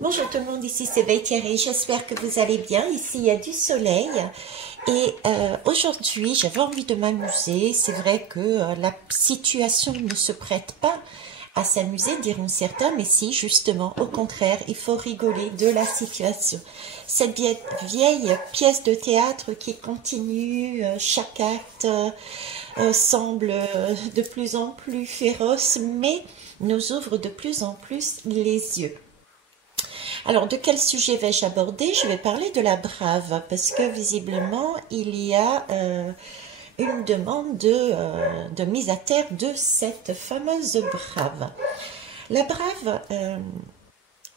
Bonjour tout le monde, ici c'est Thierry, j'espère que vous allez bien. Ici il y a du soleil et aujourd'hui j'avais envie de m'amuser. C'est vrai que la situation ne se prête pas à s'amuser, diront certains, mais si, justement, au contraire, il faut rigoler de la situation. Cette vieille pièce de théâtre qui continue, chaque acte semble de plus en plus féroce, mais nous ouvre de plus en plus les yeux. Alors, de quel sujet vais-je aborder? Je vais parler de la brave, parce que visiblement, il y a une demande de mise à terre de cette fameuse brave. La brave,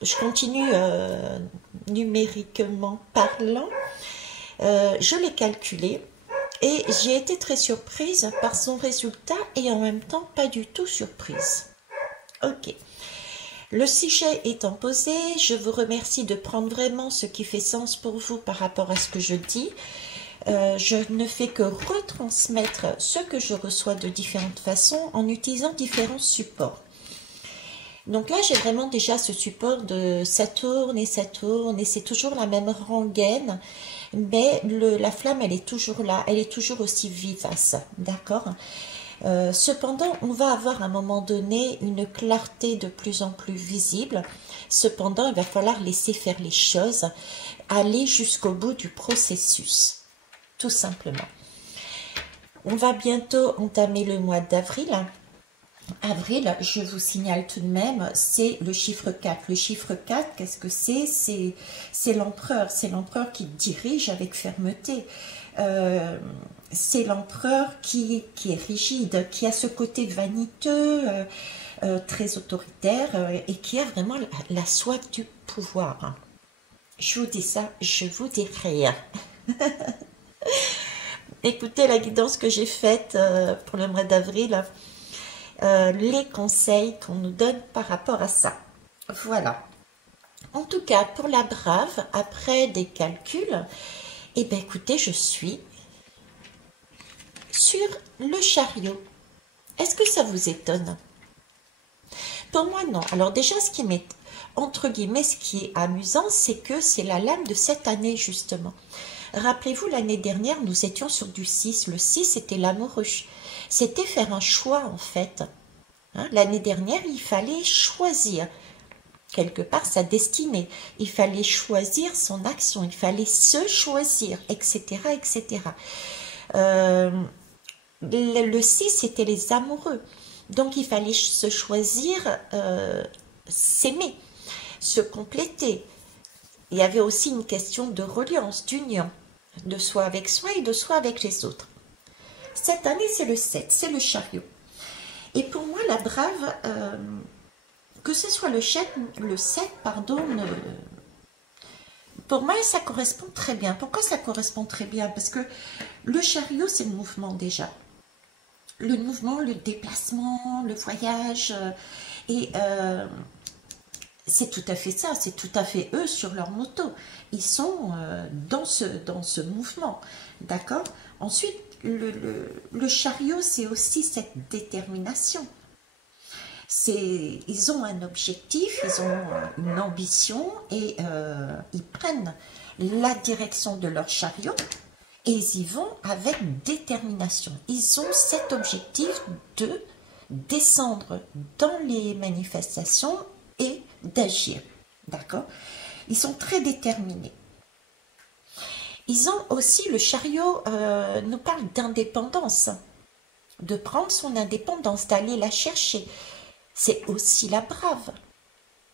je continue numériquement parlant, je l'ai calculée et j'ai été très surprise par son résultat et en même temps pas du tout surprise. Ok. Le sujet étant posé, je vous remercie de prendre vraiment ce qui fait sens pour vous par rapport à ce que je dis. Je ne fais que retransmettre ce que je reçois de différentes façons en utilisant différents supports. Donc là, j'ai vraiment déjà ce support de ça tourne et c'est toujours la même rengaine, mais la flamme, elle est toujours là, elle est toujours aussi vivace, d'accord ? Cependant, on va avoir à un moment donné une clarté de plus en plus visible. Cependant, il va falloir laisser faire les choses, aller jusqu'au bout du processus, tout simplement. On va bientôt entamer le mois d'avril. Avril, je vous signale tout de même, c'est le chiffre 4. Le chiffre 4, qu'est-ce que c'est? C'est l'empereur. C'est l'empereur qui dirige avec fermeté. C'est l'empereur qui est rigide, qui a ce côté vaniteux, très autoritaire et qui a vraiment la soif du pouvoir. Je vous dis ça, je vous dis rien. Écoutez la guidance que j'ai faite pour le mois d'avril. Les conseils qu'on nous donne par rapport à ça. Voilà. En tout cas, pour la brave, après des calculs, eh bien écoutez, je suis sur le chariot. Est-ce que ça vous étonne? Pour moi, non. Alors déjà, ce qui m'est, entre guillemets, ce qui est amusant, c'est que c'est la lame de cette année, justement. Rappelez-vous, l'année dernière, nous étions sur du 6. Le 6, c'était l'amoureux. C'était faire un choix, en fait. Hein, l'année dernière, il fallait choisir quelque part sa destinée. Il fallait choisir son action. Il fallait se choisir, etc., etc. Le 6, c'était les amoureux. Donc, il fallait se choisir, s'aimer, se compléter. Il y avait aussi une question de reliance, d'union, de soi avec soi et de soi avec les autres. Cette année, c'est le 7, c'est le chariot. Et pour moi, la brave, que ce soit le 7, pardon, pour moi, ça correspond très bien. Pourquoi ça correspond très bien? Parce que le chariot, c'est le mouvement déjà. Le mouvement, le déplacement, le voyage. Et c'est tout à fait ça, c'est tout à fait eux sur leur moto. Ils sont dans ce mouvement, d'accord? Ensuite, le chariot, c'est aussi cette détermination. Ils ont un objectif, ils ont une ambition et ils prennent la direction de leur chariot et ils y vont avec détermination. Ils ont cet objectif de descendre dans les manifestations et d'agir, d'accord? Ils sont très déterminés. Ils ont aussi, le chariot nous parle d'indépendance, de prendre son indépendance, d'aller la chercher. C'est aussi la brave.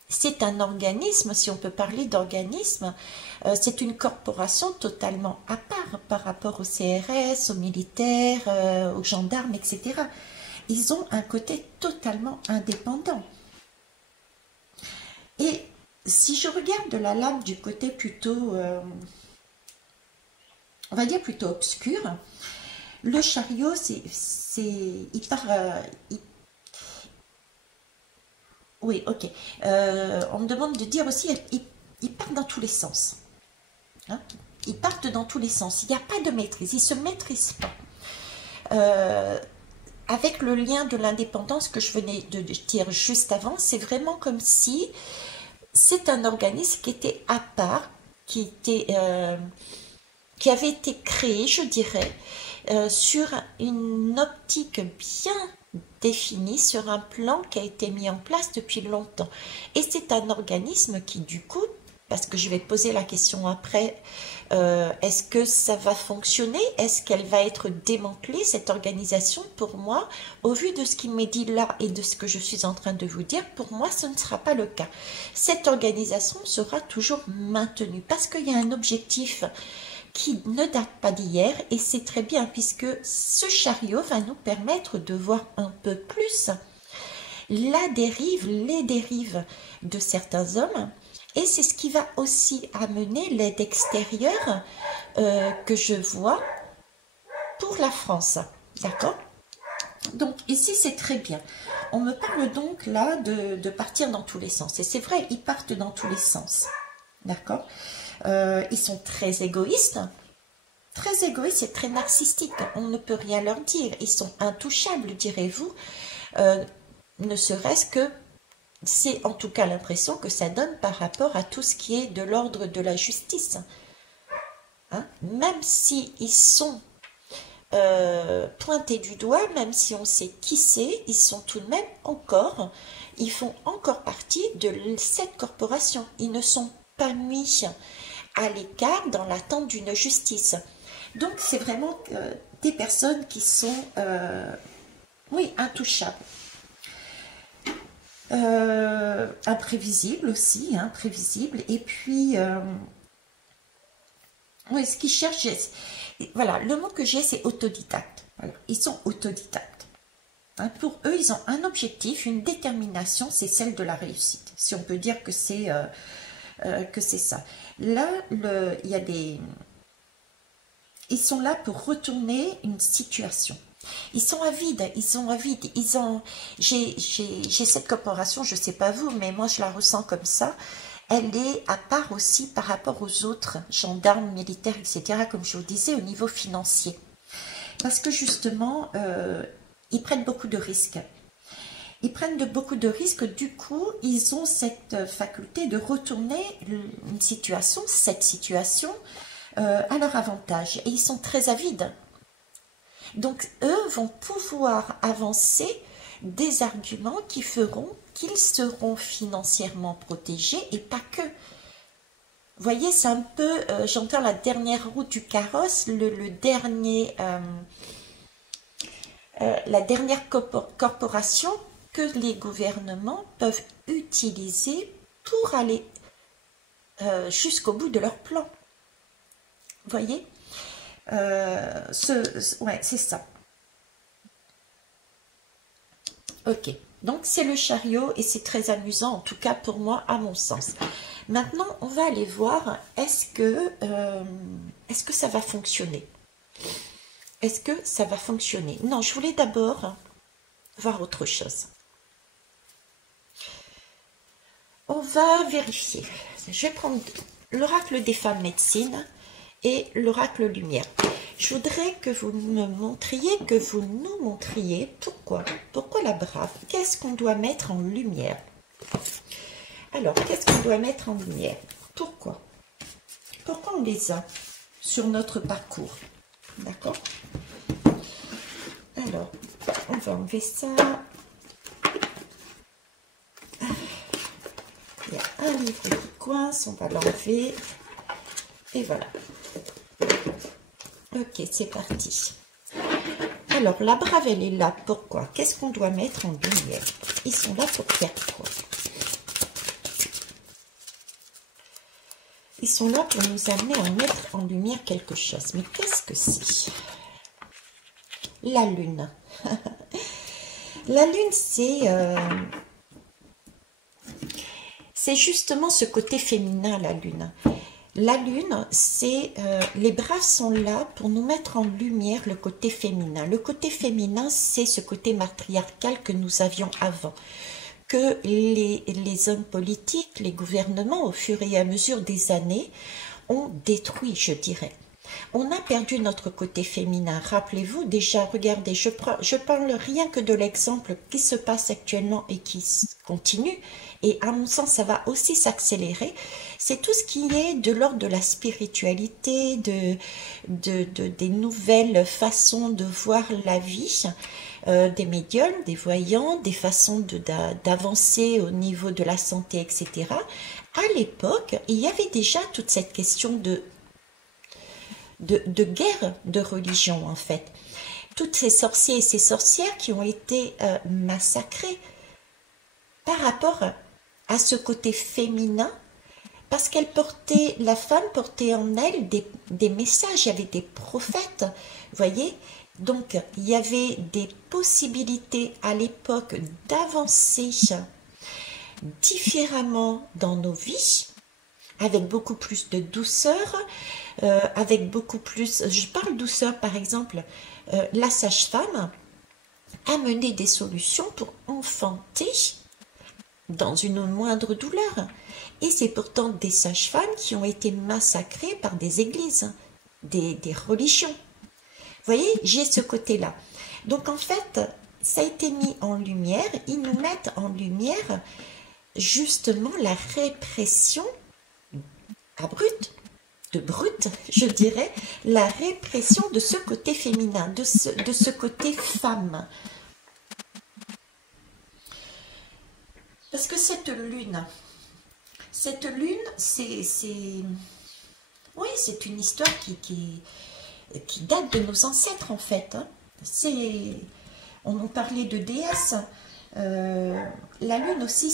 C'est un organisme, si on peut parler d'organisme, c'est une corporation totalement à part par rapport au CRS, aux militaires, aux gendarmes, etc. Ils ont un côté totalement indépendant. Et si je regarde la lame du côté plutôt, on va dire plutôt obscur, le chariot, il part, oui, ok. On me demande de dire aussi, ils partent dans tous les sens. Hein, ils partent dans tous les sens. Il n'y a pas de maîtrise. Ils ne se maîtrisent pas. Avec le lien de l'indépendance que je venais de dire juste avant, c'est vraiment comme si c'est un organisme qui était à part, qui avait été créé, je dirais, sur une optique bien définie, sur un plan qui a été mis en place depuis longtemps. Et c'est un organisme qui, du coup, parce que je vais poser la question après, est-ce que ça va fonctionner? Est-ce qu'elle va être démantelée, cette organisation? Pour moi, au vu de ce qui m'est dit là et de ce que je suis en train de vous dire, pour moi, ce ne sera pas le cas. Cette organisation sera toujours maintenue parce qu'il y a un objectif qui ne date pas d'hier et c'est très bien puisque ce chariot va nous permettre de voir un peu plus la dérive, les dérives de certains hommes. Et c'est ce qui va aussi amener l'aide extérieure que je vois pour la France. D'accord? Donc ici c'est très bien. On me parle donc là de partir dans tous les sens. Et c'est vrai, ils partent dans tous les sens. D'accord? Ils sont très égoïstes et très narcissiques. On ne peut rien leur dire. Ils sont intouchables, direz-vous. Ne serait-ce que c'est en tout cas l'impression que ça donne par rapport à tout ce qui est de l'ordre de la justice. Hein? Même s'ils sont pointés du doigt, même si on sait qui c'est, ils sont tout de même encore, ils font encore partie de cette corporation. Ils ne sont pas mis à l'écart dans l'attente d'une justice. Donc c'est vraiment des personnes qui sont, oui, intouchables. Imprévisible aussi, hein, prévisible. Et puis, oui, ce qu'ils cherchent, voilà, le mot que j'ai, c'est autodidacte. Voilà, ils sont autodidactes. Hein, pour eux, ils ont un objectif, une détermination, c'est celle de la réussite. Si on peut dire que c'est ça. Là, il y a des... Ils sont là pour retourner une situation. Ils sont avides, j'ai cette corporation, je ne sais pas vous, mais moi je la ressens comme ça. Elle est à part aussi par rapport aux autres gendarmes, militaires, etc., comme je vous disais, au niveau financier. Parce que justement, ils prennent beaucoup de risques. Ils prennent beaucoup de risques, du coup, ils ont cette faculté de retourner une situation, cette situation, à leur avantage. Et ils sont très avides. Donc, eux vont pouvoir avancer des arguments qui feront qu'ils seront financièrement protégés et pas que. Vous voyez, c'est un peu, j'entends la dernière roue du carrosse, la dernière corporation que les gouvernements peuvent utiliser pour aller jusqu'au bout de leur plan. Vous voyez? Ouais, c'est ça. Ok, donc c'est le chariot et c'est très amusant, en tout cas pour moi, à mon sens. Maintenant, on va aller voir, est-ce que ça va fonctionner? Est-ce que ça va fonctionner? Non, je voulais d'abord voir autre chose. On va vérifier. Je vais prendre l'oracle des femmes médecine et l'oracle lumière. Je voudrais que vous me montriez, que vous nous montriez pourquoi la brave, qu'est-ce qu'on doit mettre en lumière. Alors, qu'est-ce qu'on doit mettre en lumière? Pourquoi on les a sur notre parcours? D'accord? Alors, on va enlever ça. Il y a un livre qui coince, on va l'enlever. Et voilà. Ok, c'est parti. Alors, la brave, elle est là. Pourquoi? Qu'est-ce qu'on doit mettre en lumière? Ils sont là pour faire quoi? Ils sont là pour nous amener à mettre en lumière quelque chose. Mais qu'est-ce que c'est? La lune. La lune, c'est justement ce côté féminin, la lune. La lune, c'est les braves sont là pour nous mettre en lumière le côté féminin. Le côté féminin, c'est ce côté matriarcal que nous avions avant, que les hommes politiques, les gouvernements, au fur et à mesure des années, ont détruit, je dirais. On a perdu notre côté féminin. Rappelez-vous, déjà, regardez, je parle rien que de l'exemple qui se passe actuellement et qui continue. Et à mon sens, ça va aussi s'accélérer. C'est tout ce qui est de l'ordre de la spiritualité, des nouvelles façons de voir la vie, des médiums, des voyants, des façons d'avancer au niveau de la santé, etc. À l'époque, il y avait déjà toute cette question de guerre de religion, en fait. Toutes ces sorciers et ces sorcières qui ont été massacrés par rapport à ce côté féminin, parce la femme portait en elle des messages, il y avait des prophètes, vous voyez. Donc, il y avait des possibilités à l'époque d'avancer différemment dans nos vies, avec beaucoup plus de douceur, avec beaucoup plus, je parle douceur par exemple, la sage-femme a mené des solutions pour enfanter dans une moindre douleur. Et c'est pourtant des sages-femmes qui ont été massacrées par des églises, des religions. Vous voyez, j'ai ce côté-là. Donc en fait, ça a été mis en lumière, ils nous mettent en lumière justement la répression brute, je dirais, la répression de ce côté féminin, de ce côté femme. Parce que cette lune, oui, c'est une histoire qui date de nos ancêtres, en fait. Hein. On nous parlait de déesse. La lune aussi,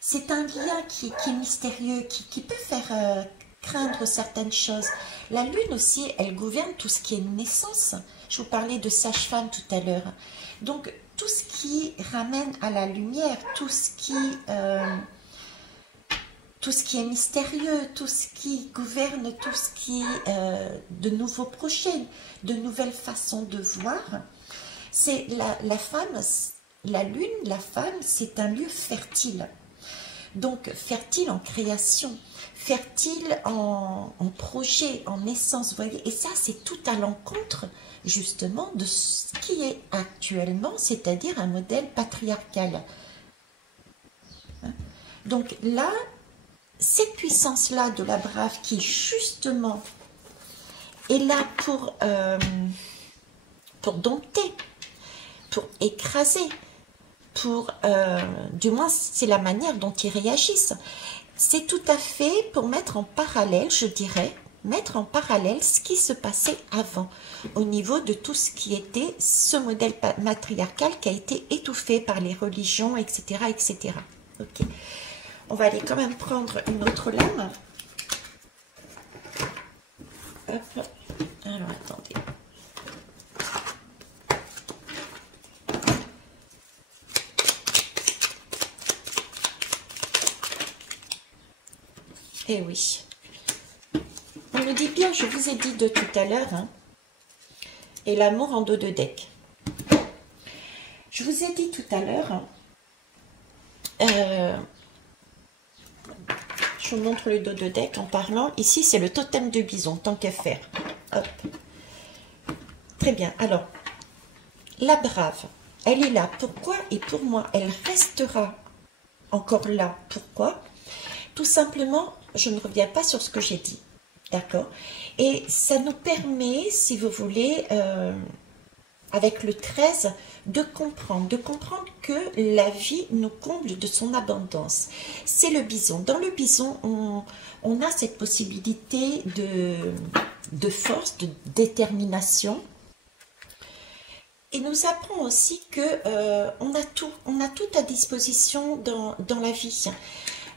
c'est un lien qui est mystérieux, qui peut faire craindre certaines choses. La lune aussi, elle gouverne tout ce qui est naissance. Je vous parlais de sage-femme tout à l'heure. Donc, tout ce qui ramène à la lumière, tout ce qui est mystérieux, tout ce qui gouverne, tout ce qui de nouveaux projets, de nouvelles façons de voir. C'est la femme, la lune, la femme, c'est un lieu fertile. Donc, fertile en création, fertile en projet, en essence, vous voyez. Et ça, c'est tout à l'encontre, justement, de ce qui est actuellement, c'est-à-dire un modèle patriarcal. Donc là, cette puissance-là de la brave qui, justement, est là pour dompter, pour écraser, du moins c'est la manière dont ils réagissent. C'est tout à fait pour mettre en parallèle, je dirais, mettre en parallèle ce qui se passait avant, au niveau de tout ce qui était ce modèle matriarcal qui a été étouffé par les religions, etc. etc. Ok. On va aller quand même prendre une autre lame. Hop. Alors, attendez. Eh oui. On me dit bien, je vous ai dit de tout à l'heure, hein, et l'amour en dos de deck. Je vous ai dit tout à l'heure, je vous montre le dos de deck en parlant. Ici, c'est le totem de bison, tant qu'à faire. Hop. Très bien. Alors, la brave, elle est là. Pourquoi? Et pour moi, elle restera encore là. Pourquoi? Tout simplement, je ne reviens pas sur ce que j'ai dit. D'accord? Et ça nous permet, si vous voulez, avec le 13, de comprendre que la vie nous comble de son abondance. C'est le bison. Dans le bison, on a cette possibilité de force, de détermination. Et nous apprend aussi que on a tout à disposition dans la vie.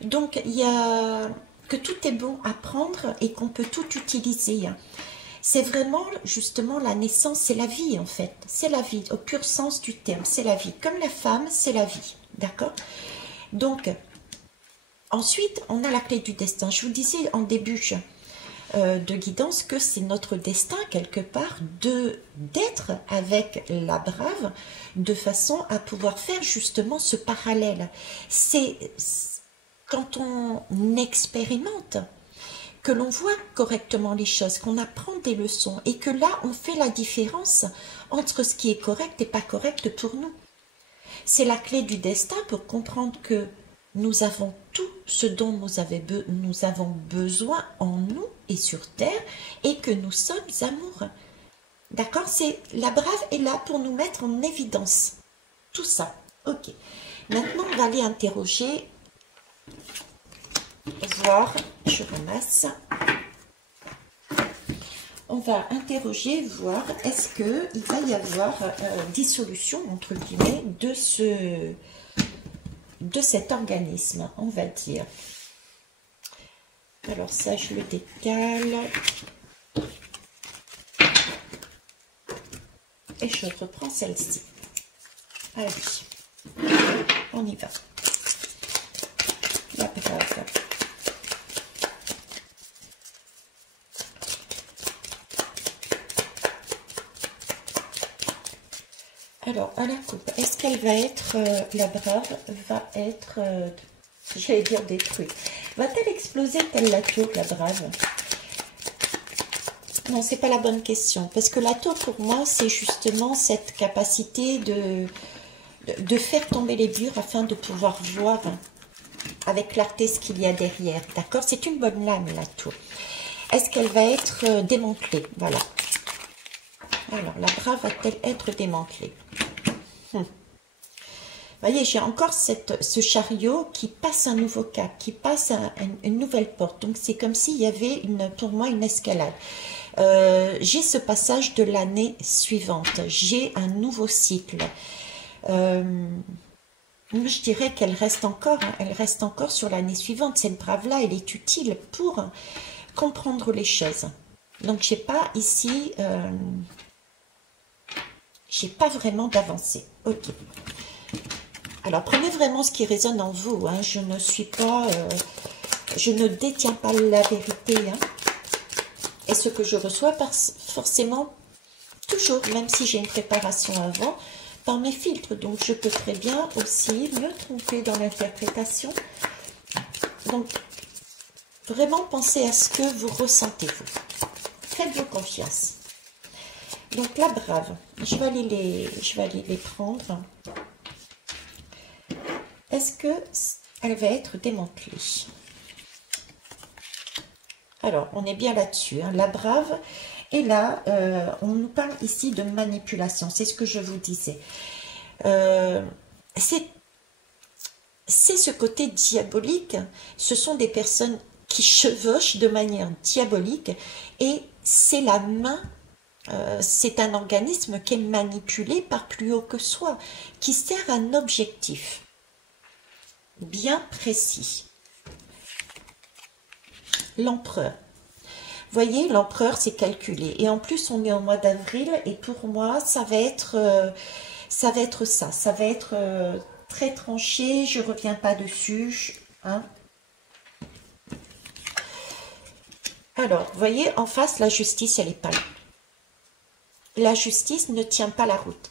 Donc, il y a que tout est bon à prendre et qu'on peut tout utiliser. C'est vraiment, justement, la naissance, c'est la vie, en fait. C'est la vie, au pur sens du terme. C'est la vie. Comme la femme, c'est la vie. D'accord? Donc, ensuite, on a la clé du destin. Je vous disais en début de guidance que c'est notre destin, quelque part, d'être avec la brave, de façon à pouvoir faire, justement, ce parallèle. C'est quand on expérimente que l'on voit correctement les choses, qu'on apprend des leçons et que là, on fait la différence entre ce qui est correct et pas correct pour nous. C'est la clé du destin pour comprendre que nous avons tout ce dont nous avons besoin en nous et sur Terre et que nous sommes amour. D'accord? C'est la brave est là pour nous mettre en évidence. Tout ça. Ok. Maintenant, on va aller interroger, voir, je ramasse. On va interroger, voir, est-ce qu'il va y avoir dissolution, entre guillemets, de cet organisme, on va dire. Alors ça, je le décale. Et je reprends celle-ci. Allez, on y va. La brave. Alors, à la coupe, est-ce qu'elle va être, la brave va être, j'allais dire détruite. Va-t-elle exploser telle la tour, la brave? Non, c'est pas la bonne question. Parce que la tour, pour moi, c'est justement cette capacité de faire tomber les murs afin de pouvoir voir avec clarté ce qu'il y a derrière. D'accord? C'est une bonne lame, la tour. Est-ce qu'elle va être démantelée? Voilà. Alors, la brave va-t-elle être démantelée? Vous voyez, j'ai encore ce chariot qui passe un nouveau cap, qui passe une nouvelle porte. Donc, c'est comme s'il y avait pour moi une escalade. J'ai ce passage de l'année suivante. J'ai un nouveau cycle. Je dirais qu'elle reste encore, hein, elle reste encore sur l'année suivante. Cette brave-là, elle est utile pour comprendre les choses. Donc, j'ai pas ici... j'ai pas vraiment d'avancée. Ok. Alors, prenez vraiment ce qui résonne en vous. Hein. Je ne suis pas... je ne détiens pas la vérité. Hein. Et ce que je reçois, forcément, toujours, même si j'ai une préparation avant, par mes filtres. Donc, je peux très bien aussi me tromper dans l'interprétation. Donc, vraiment pensez à ce que vous ressentez, vous. Faites-vous confiance. Donc, la brave, je vais aller les prendre. Est-ce qu'elle va être démantelée? Alors, on est bien là-dessus. Hein. La brave, et là, on nous parle ici de manipulation. C'est ce que je vous disais. C'est ce côté diabolique. Ce sont des personnes qui chevauchent de manière diabolique et c'est la main. C'est un organisme qui est manipulé par plus haut que soi, qui sert un objectif bien précis. L'empereur. Voyez, l'empereur, c'est calculé. Et en plus, on est au mois d'avril et pour moi, ça va être ça. Ça va être très tranché. Je ne reviens pas dessus. Hein. Alors, vous voyez, en face, la justice, elle n'est pas là. La justice ne tient pas la route.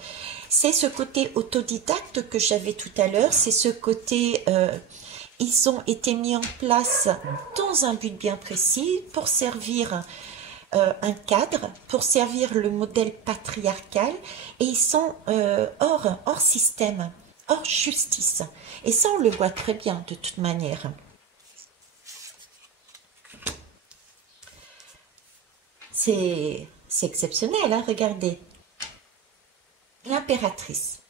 C'est ce côté autodidacte que j'avais tout à l'heure, c'est ce côté, ils ont été mis en place dans un but bien précis pour servir un cadre, pour servir le modèle patriarcal, et ils sont hors système, hors justice. Et ça, on le voit très bien de toute manière. C'est exceptionnel, hein, regardez. L'impératrice.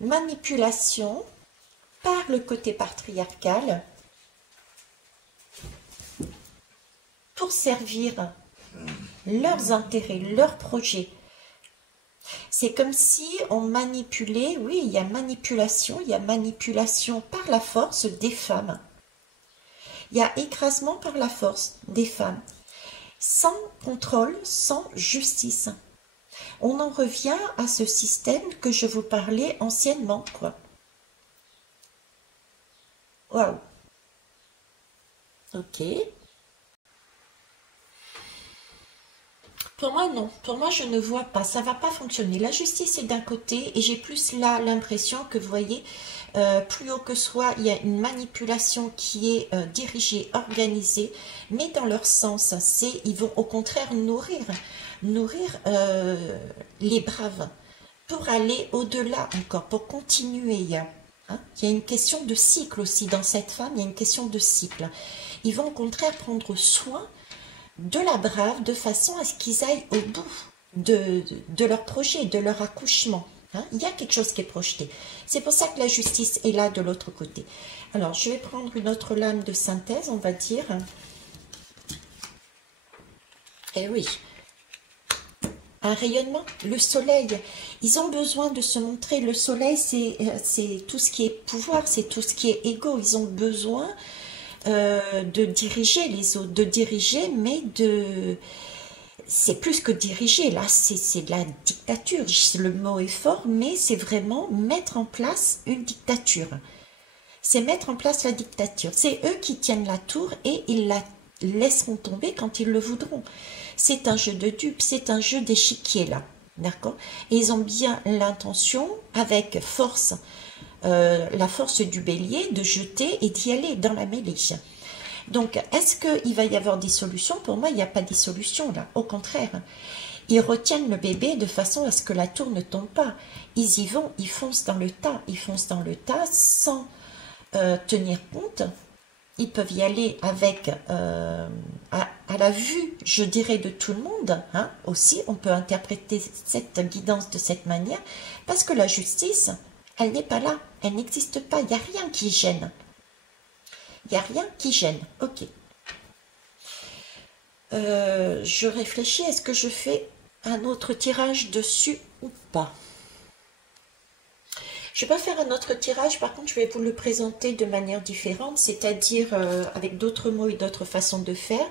Manipulation par le côté patriarcal pour servir leurs intérêts, leurs projets. C'est comme si on manipulait, oui, il y a manipulation par la force des femmes. Il y a écrasement par la force des femmes. Sans contrôle, sans justice. On en revient à ce système que je vous parlais anciennement, quoi. Waouh. Ok. Pour moi, non. Pour moi, je ne vois pas. Ça va pas fonctionner. La justice est d'un côté et j'ai plus là l'impression que, vous voyez, plus haut que soi, il y a une manipulation qui est dirigée, organisée, mais dans leur sens. Ils vont au contraire nourrir les braves pour aller au-delà encore, pour continuer. Hein. Il y a une question de cycle aussi dans cette femme, il y a une question de cycle. Ils vont au contraire prendre soin de la brave de façon à ce qu'ils aillent au bout de leur projet, de leur accouchement. Hein. Il y a quelque chose qui est projeté. C'est pour ça que la justice est là de l'autre côté. Alors, je vais prendre une autre lame de synthèse, on va dire. Eh oui, un rayonnement, le soleil. Ils ont besoin de se montrer. Le soleil, c'est tout ce qui est pouvoir, c'est tout ce qui est égo. Ils ont besoin de diriger les autres, de diriger, mais c'est plus que diriger, là, c'est de la dictature. Le mot est fort, mais c'est vraiment mettre en place une dictature. C'est mettre en place la dictature. C'est eux qui tiennent la tour et ils la laisseront tomber quand ils le voudront. C'est un jeu de dupes, c'est un jeu d'échiquier, là. D'accord? Et ils ont bien l'intention, avec force, la force du bélier, de jeter et d'y aller dans la mêlée. Donc, est-ce qu'il va y avoir des solutions? Pour moi, il n'y a pas de solution, là. Au contraire, ils retiennent le bébé de façon à ce que la tour ne tombe pas. Ils y vont, ils foncent dans le tas. Ils foncent dans le tas sans tenir compte. Ils peuvent y aller avec, à la vue, je dirais, de tout le monde. Hein, aussi, on peut interpréter cette guidance de cette manière, parce que la justice, elle n'est pas là. Elle n'existe pas. Il n'y a rien qui gêne. Il n'y a rien qui gêne. Ok. Je réfléchis, est-ce que je fais un autre tirage dessus ou pas? Je ne vais pas faire un autre tirage, par contre je vais vous le présenter de manière différente, c'est-à-dire avec d'autres mots et d'autres façons de faire.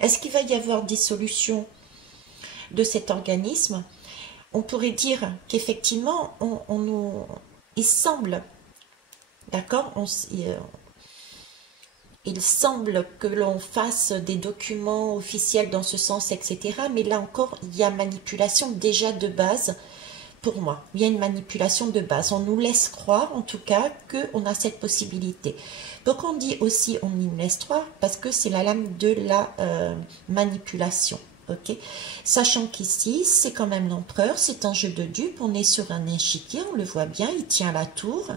Est-ce qu'il va y avoir dissolution de cet organisme? On pourrait dire qu'effectivement, il semble, d'accord, il semble que l'on fasse des documents officiels dans ce sens, etc. Mais là encore, il y a manipulation déjà de base. Pour moi, il y a une manipulation de base. On nous laisse croire, en tout cas, qu'on a cette possibilité. Donc, on dit aussi, on nous laisse croire, parce que c'est la lame de la manipulation. Okay, sachant qu'ici, c'est quand même l'empereur, c'est un jeu de dupes. On est sur un échiquier, on le voit bien, il tient la tour.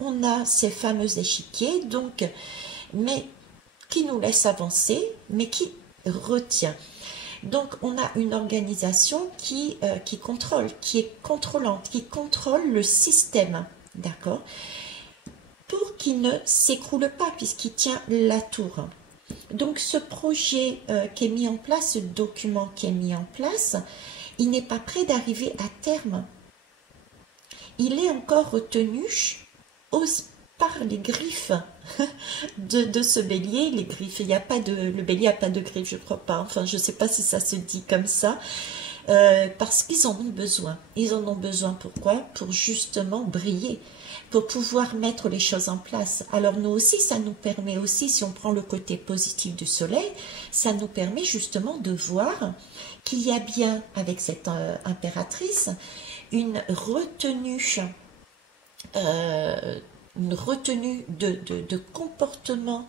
On a ces fameux échiquiers, donc, mais qui nous laisse avancer, mais qui retient. Donc, on a une organisation qui contrôle, qui est contrôlante, qui contrôle le système, d'accord, pour qu'il ne s'écroule pas, puisqu'il tient la tour. Donc, ce projet qui est mis en place, ce document qui est mis en place, il n'est pas prêt d'arriver à terme. Il est encore retenu par les griffes de ce bélier. Les griffes, il n'y a pas de, le bélier n'a pas de griffes, je ne crois pas. Enfin, je ne sais pas si ça se dit comme ça. Parce qu'ils en ont besoin. Ils en ont besoin pourquoi? Pour justement briller, pour pouvoir mettre les choses en place. Alors nous aussi, ça nous permet aussi, si on prend le côté positif du soleil, ça nous permet justement de voir qu'il y a bien avec cette impératrice une retenue de comportements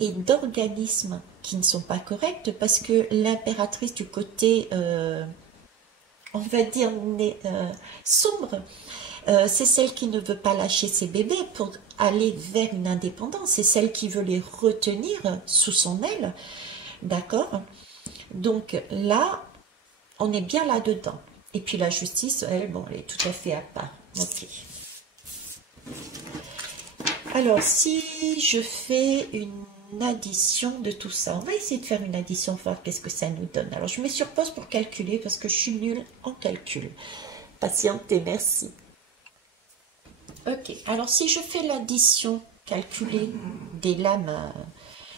et d'organismes qui ne sont pas corrects, parce que l'impératrice du côté, on va dire, sombre, c'est celle qui ne veut pas lâcher ses bébés pour aller vers une indépendance, c'est celle qui veut les retenir sous son aile, d'accord? Donc là, on est bien là-dedans. Et puis la justice, elle, bon, elle est tout à fait à part. Ok. Alors, si je fais une addition de tout ça, on va essayer de faire une addition, voir qu'est-ce que ça nous donne. Alors, je mets sur pause pour calculer parce que je suis nulle en calcul. Patientez, merci. Ok, alors si je fais l'addition calculée des lames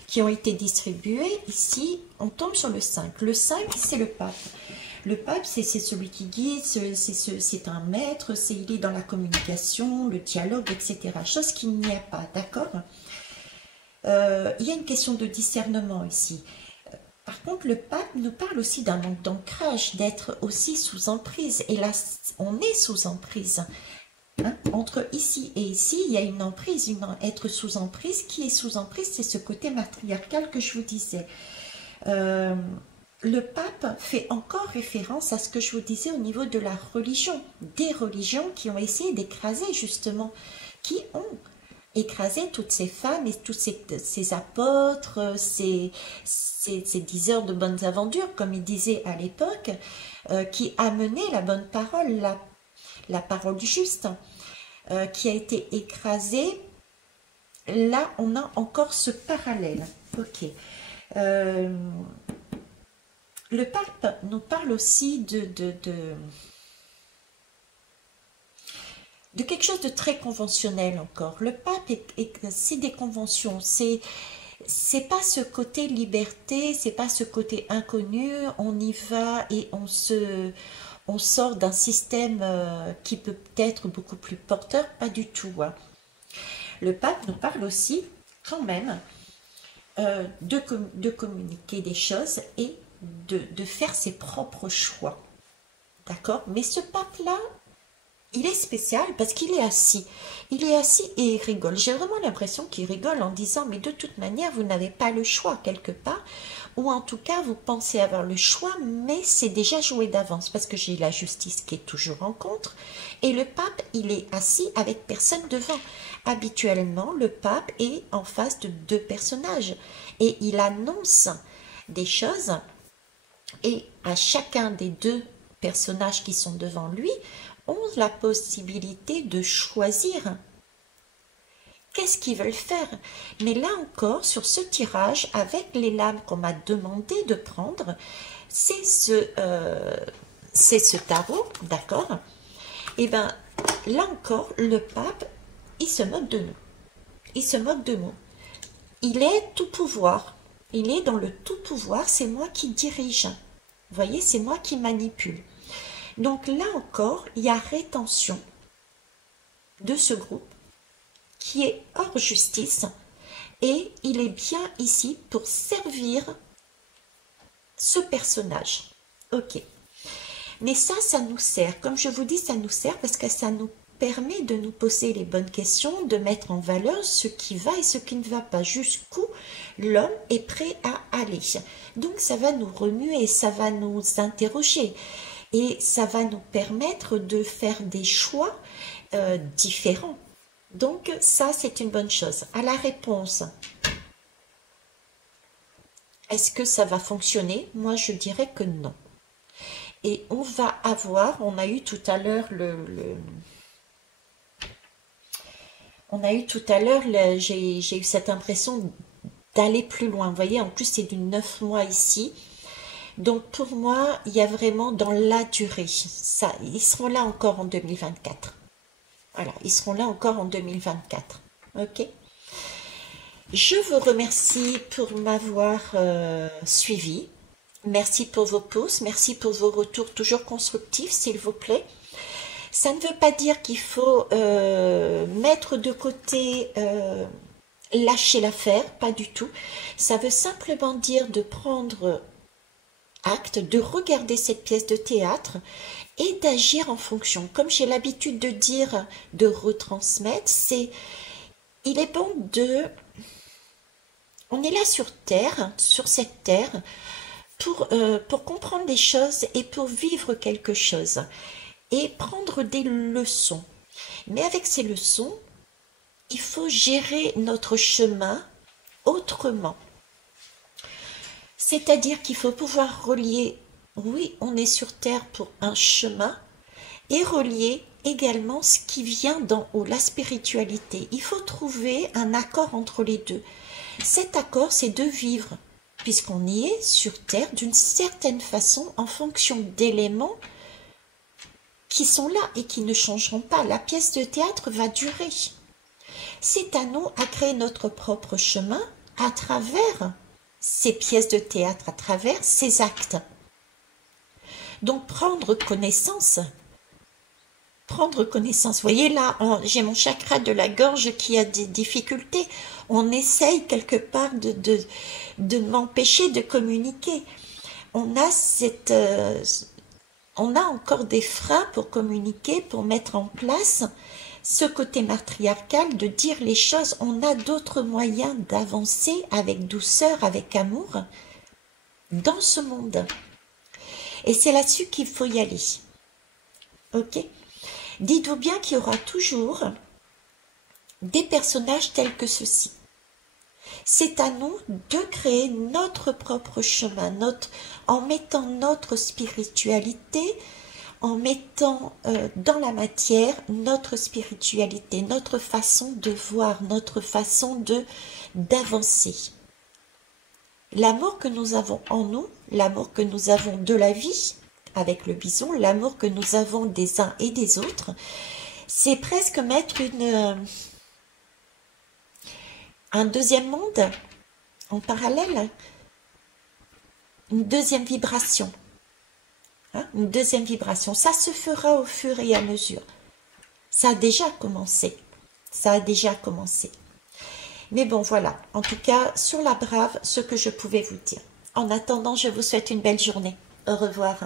qui ont été distribuées, ici, on tombe sur le 5. Le 5, c'est le pape. Le pape, c'est celui qui guide, c'est un maître, il est dans la communication, le dialogue, etc. Chose qu'il n'y a pas, d'accord? Il y a une question de discernement ici. Par contre, le pape nous parle aussi d'un manque d'ancrage, d'être aussi sous emprise. Et là, on est sous emprise. Hein? Entre ici et ici, il y a une emprise, être sous emprise. Qui est sous emprise? C'est ce côté matriarcal que je vous disais. Le pape fait encore référence à ce que je vous disais au niveau de la religion. Des religions qui ont essayé d'écraser justement, qui ont écrasé toutes ces femmes et tous ces apôtres, ces diseurs de bonnes aventures, comme il disait à l'époque, qui amenaient la bonne parole, la parole juste, qui a été écrasée. Là, on a encore ce parallèle. Ok. Le pape nous parle aussi de quelque chose de très conventionnel encore. Le pape, c'est des conventions, c'est pas ce côté liberté, c'est pas ce côté inconnu, on y va et on sort d'un système qui peut être beaucoup plus porteur, pas du tout. Hein. Le pape nous parle aussi, quand même, de communiquer des choses et de faire ses propres choix. D'accord? Mais ce pape-là, il est spécial parce qu'il est assis. Il est assis et il rigole. J'ai vraiment l'impression qu'il rigole en disant, mais de toute manière, vous n'avez pas le choix quelque part. Ou en tout cas, vous pensez avoir le choix, mais c'est déjà joué d'avance. Parce que j'ai la justice qui est toujours en contre. Et le pape, il est assis avec personne devant. Habituellement, le pape est en face de deux personnages. Et il annonce des choses. Et à chacun des deux personnages qui sont devant lui, ont la possibilité de choisir qu'est-ce qu'ils veulent faire. Mais là encore, sur ce tirage, avec les lames qu'on m'a demandé de prendre, c'est ce tarot, d'accord? Et bien, là encore, le pape, il se moque de nous. Il se moque de nous. Il est tout pouvoir. Il est dans le tout pouvoir, c'est moi qui dirige. Vous voyez, c'est moi qui manipule. Donc là encore, il y a rétention de ce groupe qui est hors justice et il est bien ici pour servir ce personnage. Ok. Mais ça nous sert. Comme je vous dis, ça nous sert parce que ça nous permet de nous poser les bonnes questions, de mettre en valeur ce qui va et ce qui ne va pas, jusqu'où l'homme est prêt à aller. Donc ça va nous remuer, ça va nous interroger et ça va nous permettre de faire des choix différents. Donc ça, c'est une bonne chose. À la réponse, est-ce que ça va fonctionner? Moi, je dirais que non. Et on va avoir, on a eu tout à l'heure j'ai eu cette impression d'aller plus loin. Vous voyez, en plus, c'est du 9 mois ici. Donc, pour moi, il y a vraiment dans la durée. Ça, ils seront là encore en 2024. Voilà, ils seront là encore en 2024. Ok? Je vous remercie pour m'avoir suivi. Merci pour vos pouces, merci pour vos retours toujours constructifs, s'il vous plaît. Ça ne veut pas dire qu'il faut mettre de côté, lâcher l'affaire, pas du tout. Ça veut simplement dire de prendre acte, de regarder cette pièce de théâtre et d'agir en fonction. Comme j'ai l'habitude de dire, de retransmettre, il est bon de... On est là sur Terre, sur cette Terre, pour comprendre des choses et pour vivre quelque chose et prendre des leçons. Mais avec ces leçons, il faut gérer notre chemin autrement. C'est-à-dire qu'il faut pouvoir relier, oui, on est sur Terre pour un chemin, et relier également ce qui vient d'en haut, la spiritualité. Il faut trouver un accord entre les deux. Cet accord, c'est de vivre, puisqu'on y est sur Terre d'une certaine façon en fonction d'éléments qui sont là et qui ne changeront pas. La pièce de théâtre va durer. C'est à nous à créer notre propre chemin à travers ces pièces de théâtre, à travers ces actes. Donc prendre connaissance prendre connaissance. Vous voyez là, j'ai mon chakra de la gorge qui a des difficultés. On essaye quelque part de m'empêcher de communiquer. On a on a encore des freins pour communiquer, pour mettre en place ce côté matriarcal, de dire les choses. On a d'autres moyens d'avancer avec douceur, avec amour dans ce monde. Et c'est là-dessus qu'il faut y aller. Ok? Dites-vous bien qu'il y aura toujours des personnages tels que ceux-ci. C'est à nous de créer notre propre chemin, en mettant notre spiritualité, en mettant dans la matière notre spiritualité, notre façon de voir, notre façon d'avancer. L'amour que nous avons en nous, l'amour que nous avons de la vie, avec le bison, l'amour que nous avons des uns et des autres, c'est presque mettre un deuxième monde en parallèle, une deuxième vibration. Hein, une deuxième vibration. Ça se fera au fur et à mesure. Ça a déjà commencé. Ça a déjà commencé. Mais bon, voilà. En tout cas, sur la brave, ce que je pouvais vous dire. En attendant, je vous souhaite une belle journée. Au revoir.